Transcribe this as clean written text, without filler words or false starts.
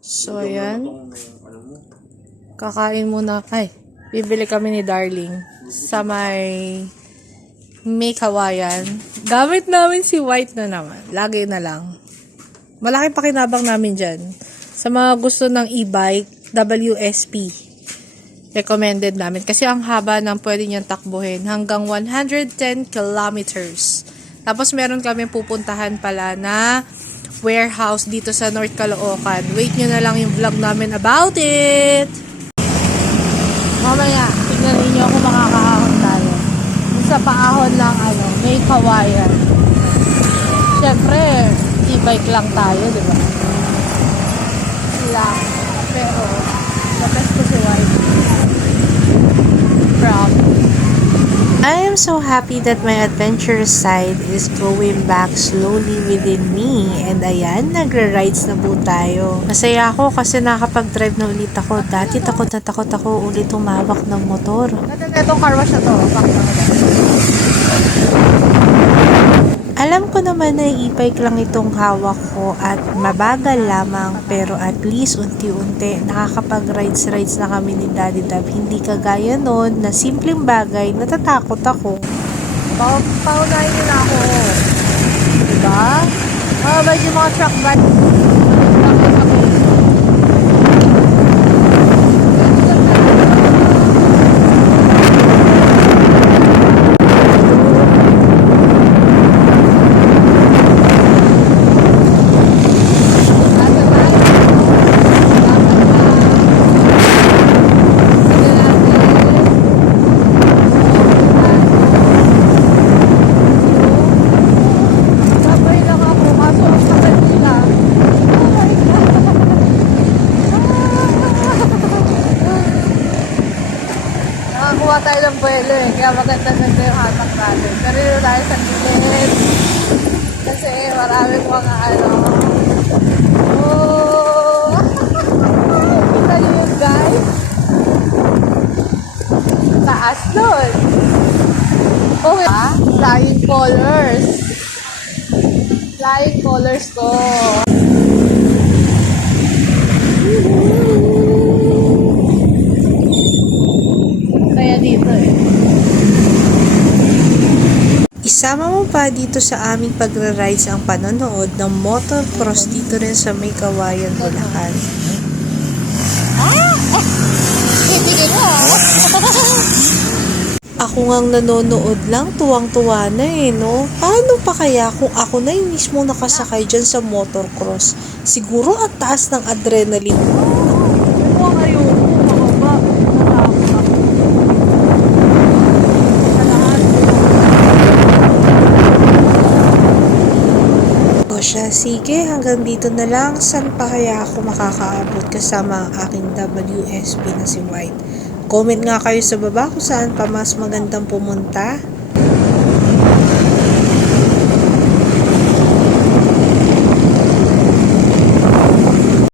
So, ayan. Kakain muna. Ay, bibili kami ni Darling sa may kawayan. Gamit namin si White na naman. Lagi na lang. Malaki pakinabang namin dyan. Sa mga gusto ng e-bike, WSP. Recommended namin. Kasi ang haba ng pwede niyang takbuhin. Hanggang 110 kilometers. Tapos meron kami pupuntahan pala na warehouse dito sa North Caloocan. Wait nyo na lang yung vlog namin about it. Mamaya, tignan ninyo kung makakaahon tayo. Sa paahon lang, may kawayan. Siyempre, e-bike lang tayo, di ba? Lang. Pero, the best ko si White. Proud. I am so happy that my adventurous side is going back slowly within me. And ayan, nagra-rides na po tayo. Masaya ako kasi nakapag-drive na ulit ako. Dati takot na takot ako ulit humawak ng motor. Itong car wash na to. Alam ko naman na e-bike lang itong hawak ko at mabagal lamang, pero at least unti-unti nakakapag-rides na kami ni Daddy Dab. Hindi kagaya noon na simpleng bagay, natatakot ako. Paunahin nyo na ako. Diba? Bakit yung mga truck bike? Nakakuha tayo ng buwelo kaya maganda-ganda yung hatak natin. Pero yun tayo sa gilid. Kasi maraming mga Oh! Kita nyo yun, guys? Taas nun. Oh, flying colors. Flying colors ko. Dito Isama mo pa dito sa aming pagra-rides ang panonood ng motocross dito rin sa may Kawayan, Bulacan. Ako ngang nanonood lang, tuwang-tuwa na no? Paano pa kaya kung ako na yung mismo nakasakay dyan sa motocross? Siguro ang taas ng adrenaline. Sige, hanggang dito na lang. Saan pa kaya ako makakaabot kasama ang aking WSP na si White? Comment nga kayo sa baba kung saan pa mas magandang pumunta.